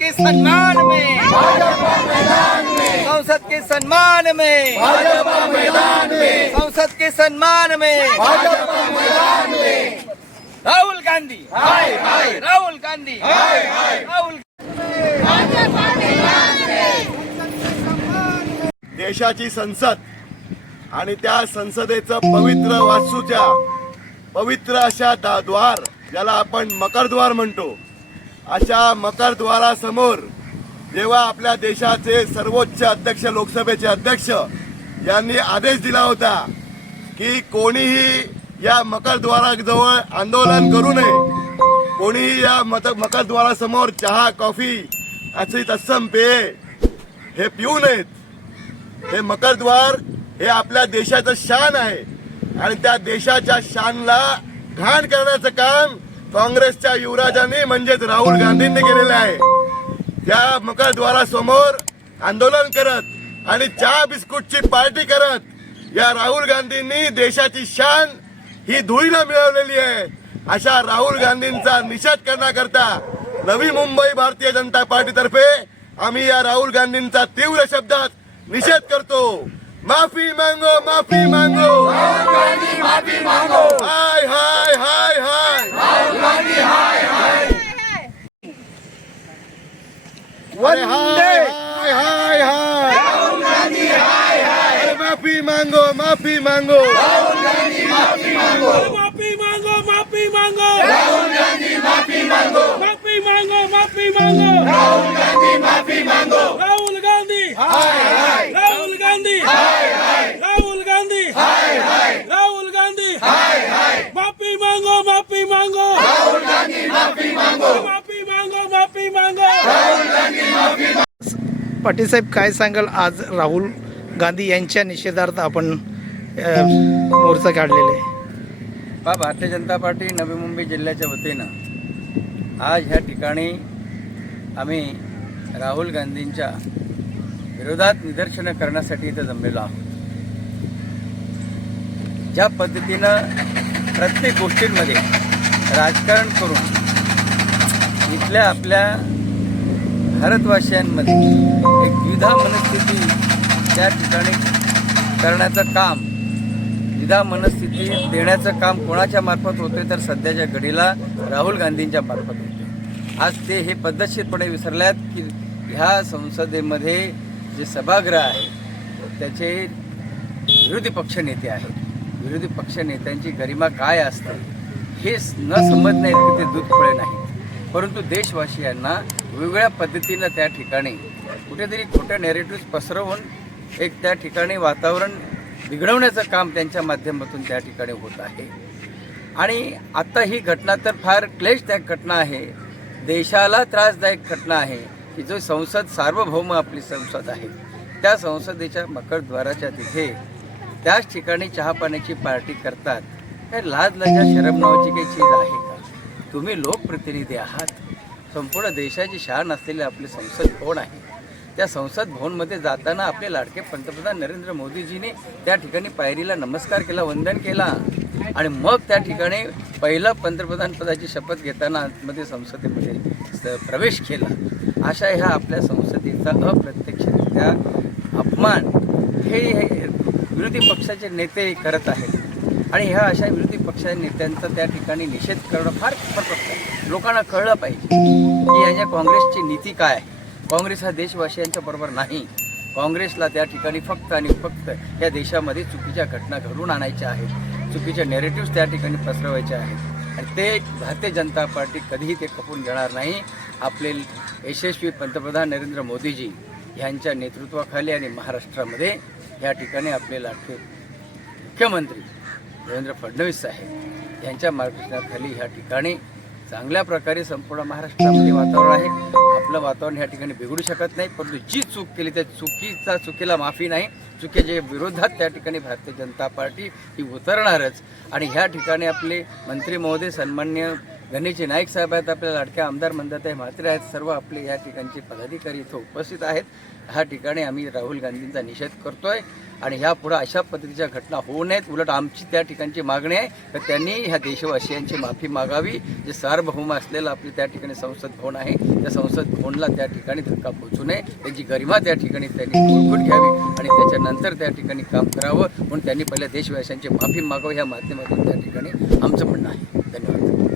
के सम्मान में, संसद के सम्मान में, संसद के सम्मान में राहुल गांधी, राहुल गांधी, राहुल। देशाची संसद आणि त्या संसदेचं पवित्र वास्तूच्या पवित्र अशा द्वार, ज्याला आपण मकरद्वार म्हणतो, अशा मकरद्वारासमोर जेव्हा आपल्या देशाचे सर्वोच्च अध्यक्ष, लोकसभेचे अध्यक्ष यांनी आदेश दिला होता की कोणीही या मकरद्वाराजवळ आंदोलन करू नये, कोणीही या मकरद्वारासमोर चहा, कॉफी अशी तत्सम पेय हे पिऊ नयेत. हे मकरद्वार हे आपल्या देशाचं शान आहे आणि त्या देशाच्या शानला घाण करण्याचं काम काँग्रेसच्या युवराजांनी म्हणजेच राहुल गांधींनी केलेलं आहे. त्या मकरद्वारासमोर आंदोलन करत आणि चहा बिस्कुटची पार्टी करत या राहुल गांधींनी देशाची शान ही धुळीला मिळवलेली आहे. अशा राहुल गांधींचा निषेध करण्याकरता नवी मुंबई भारतीय जनता पार्टीतर्फे आम्ही या राहुल गांधींचा तीव्र शब्दात निषेध करतो. माफी मांगो, माफी मांगो, राहुल गांधी माफी मांगो. हाय हाय हाय हाय, राहुल गांधी हाय हाय. वंदे हाय हाय हाय, राहुल गांधी हाय हाय. माफी मांगो, माफी मांगो, राहुल गांधी माफी मांगो. माफी मांगो, माफी मांगो, राहुल गांधी माफी मांगो. माफी मांगो, माफी मांगो, राहुल गांधी माफी मांगो. राहुल गांधी हाय हाय, राहुल गांधी हाय हाय, राहुल गांधी हाय हाय, राहुल गांधी हाय हाय. माफी मांगो, माफी मांगो, राहुल गांधी माफी मांगो. माफी मांगो, माफी मांगो. राहुल गांधी माफी मांगो. पाटील साहेब, काय सांगाल? आज राहुल गांधी यांच्या निषेधार्थ आपण मोर्चा काढलेला आहे. भारतीय जनता पार्टी नवी मुंबई जिल्ह्याच्या वतीनं आज ह्या ठिकाणी आम्ही राहुल गांधींच्या विरोधात निदर्शनं करण्यासाठी इथं जमलेलो आहोत. ज्या पद्धतीनं प्रत्येक गोष्टींमध्ये राजकारण करून इथल्या आपल्या भारतवासियांमध्ये एक द्विधा मनस्थिती त्या ठिकाणी करण्याचं काम, द्विधा मनस्थिती देण्याचं काम कोणाच्या मार्फत होते तर सध्याच्या घडीला राहुल गांधींच्या मार्फत होते. आज ते हे पद्धतशीरपणे विसरल्यात की ह्या संसदेमध्ये जे सभागृह आहे त्याचे विरोधी पक्षनेते आहेत. विरोधी पक्षनेत्यांची गरिमा काय असते हे न समजण्या इतके ते दूध खुळे नाहीत, परंतु देशवासियांना वेगवेगळ्या पद्धतीनं त्या ठिकाणी कुठेतरी खोटं नॅरेटिव्ह पसरवून एक त्या ठिकाणी वातावरण बिघडवण्याचं काम त्यांच्या माध्यमातून त्या ठिकाणी होत आहे. आणि आता ही घटना तर फार क्लेशदायक घटना आहे, देशाला त्रासदायक घटना आहे की जो संसद सार्वभौम आपली संसद आहे त्या संसदेच्या मकरद्वाराच्या तिथे त्याच ठिकाणी चहा पाण्याची पार्टी करतात. काय लाज लज्जा शरम नावाची काही चीज आहे का? तुम्ही लोकप्रतिनिधी आहात. संपूर्ण देशाची शान असलेली आपली संसद भवन आहे. त्या संसद भवनमध्ये जाताना आपले लाडके पंतप्रधान नरेंद्र मोदीजीने त्या ठिकाणी पायरीला नमस्कार केला, वंदन केला आणि मग त्या ठिकाणी पहिलं पंतप्रधान पदाची शपथ घेताना आतमध्ये संसदेमध्ये प्रवेश केला. अशा ह्या आपल्या संसदेचा अप्रत्यक्षरित्या अपमान हे विरोधी पक्षाचे नेते करत आहेत आणि ह्या अशा विरोधी पक्षाच्या नेत्यांचा त्या ठिकाणी निषेध करणं फार महत्त्वाचं आहे. लोकांना कळलं पाहिजे की ह्याच्या काँग्रेसची नीती काय आहे. काँग्रेस हा देशवासियांच्या बरोबर नाही. काँग्रेसला त्या ठिकाणी फक्त आणि फक्त या देशामध्ये चुकीच्या घटना घडवून आणायच्या आहेत, चुकीच्या नॅरेटिव्ह त्या ठिकाणी पसरवायचे आहेत आणि ते भारतीय जनता पार्टी कधीही ते खपून घेणार नाही. आपले यशस्वी पंतप्रधान नरेंद्र मोदीजी यांच्या नेतृत्वाखाली आणि महाराष्ट्रामध्ये या ठिकाणी आपले लाडके मुख्यमंत्री देवेंद्र फडणवीस साहेब यांच्या मार्गदर्शनाखाली ह्या ठिकाणी चांगल्या प्रकारे संपूर्ण महाराष्ट्रामध्ये वातावरण आहे. आपलं वातावरण ह्या ठिकाणी बिघडू शकत नाही, परंतु जी चूक केली त्या चुकीला माफी नाही. चुकीच्या विरोधात त्या ठिकाणी भारतीय जनता पार्टी ही उतरणारच आणि ह्या ठिकाणी आपले मंत्री महोदय सन्मान्य गणेशजी नाईक साहेब आहेत, आपल्या लाडक्या आमदार मंदाताई म्हात्रे आहेत, सर्व आपले या ठिकाणचे पदाधिकारी इथं उपस्थित आहेत. ह्या ठिकाणी आम्ही राहुल गांधींचा निषेध करतोय आणि ह्या पुढे अशा पद्धतीच्या घटना होऊ नयेत. उलट आमची त्या ठिकाणची मागणी आहे तर त्यांनी ह्या देशवासियांची माफी मागावी. जे सार्वभौम असलेलं आपली त्या ठिकाणी संसद भवन आहे, त्या संसद भवनला त्या ठिकाणी धक्का पोहोचू नये, त्यांची गरिमा त्या ठिकाणी त्यांनी ओळखून घ्यावी आणि त्याच्यानंतर त्या ठिकाणी काम करावं. म्हणून त्यांनी पहिल्या देशवासियांची माफी मागावी ह्या माध्यमातून त्या ठिकाणी आमचं म्हणणं आहे. धन्यवाद.